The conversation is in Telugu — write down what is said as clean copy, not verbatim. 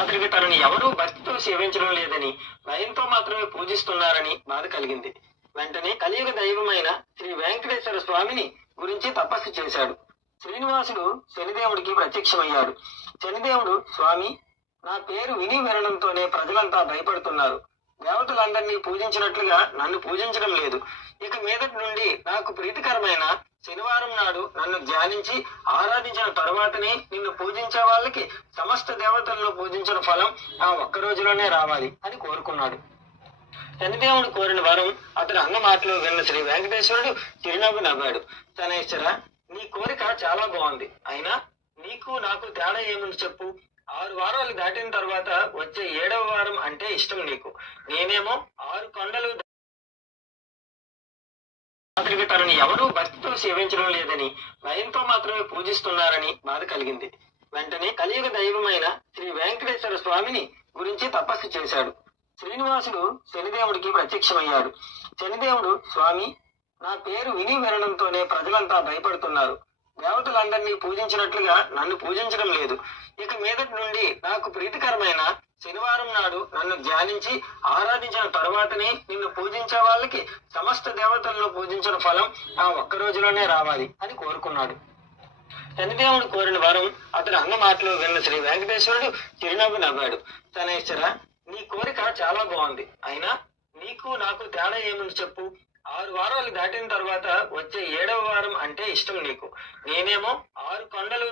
అతనికి తనని ఎవరూ భక్తితో సేవించడం లేదని, భయంతో మాత్రమే పూజిస్తున్నారని బాధ కలిగింది. వెంటనే కలియుగ దైవమైన శ్రీ వెంకటేశ్వర స్వామిని గురించి తపస్సు చేశాడు. శ్రీనివాసుడు శనిదేవుడికి ప్రత్యక్షమయ్యాడు. శనిదేవుడు, స్వామి, నా పేరు విని వినడంతోనే ప్రజలంతా భయపడుతున్నారు. దేవతలందరినీ పూజించినట్లుగా నన్ను పూజించడం లేదు. ఇక మీదటి నుండి నాకు ప్రీతికరమైన శనివారం నాడు నన్ను ధ్యానించి ఆరాధించిన తరువాతనే నిన్ను పూజించే వాళ్ళకి సమస్త దేవతలను పూజించిన ఫలం ఆ ఒక్క రోజులోనే రావాలి అని కోరుకున్నాడు. శనిదేవుడు కోరిన వరం అతడి అన్న మాటలు విన్న శ్రీ వెంకటేశ్వరుడు చిరునవ్వు నవ్వాడు. శనైశ్వర, నీ కోరిక చాలా బాగుంది. అయినా నీకు నాకు తేడా ఏముంది చెప్పు. 6 వారాలు దాటిన తర్వాత వచ్చే 7వ వారం అంటే ఇష్టం నీకు. నేనేమో 6 కొండలు అతనికి తనని ఎవరూ భక్తితో సేవించడం లేదని, భయంతో మాత్రమే పూజిస్తున్నారని బాధ కలిగింది. వెంటనే కలియుగ దైవమైన శ్రీ వెంకటేశ్వర స్వామిని గురించి తపస్సు చేశాడు. శ్రీనివాసుడు శనిదేవుడికి ప్రత్యక్షమయ్యాడు. శనిదేవుడు, స్వామి, నా పేరు విని వినడంతోనే ప్రజలంతా భయపడుతున్నారు. దేవతలందరినీ పూజించినట్లుగా నన్ను పూజించడం లేదు. ఇక మీదటి నుండి నాకు ప్రీతికరమైన శనివారం నాడు నన్ను ధ్యానించి ఆరాధించిన తరువాతనే నిన్ను పూజించే వాళ్ళకి సమస్త దేవతలను పూజించిన ఫలం ఆ ఒక్క రోజులోనే రావాలి అని కోరుకున్నాడు. శనిదేవుడు కోరిన వరం అతడి అన్న మాటలు విన్న శ్రీ వెంకటేశ్వరుడు చిరునవ్వు నవ్వాడు. శనైశ్వర, నీ కోరిక చాలా బాగుంది. అయినా నీకు నాకు తేడా ఏముంది చెప్పు. 6 వారాలు దాటిన తర్వాత వచ్చే 7వ వారం అంటే ఇష్టం నీకు. నేనేమో 6 కొండలు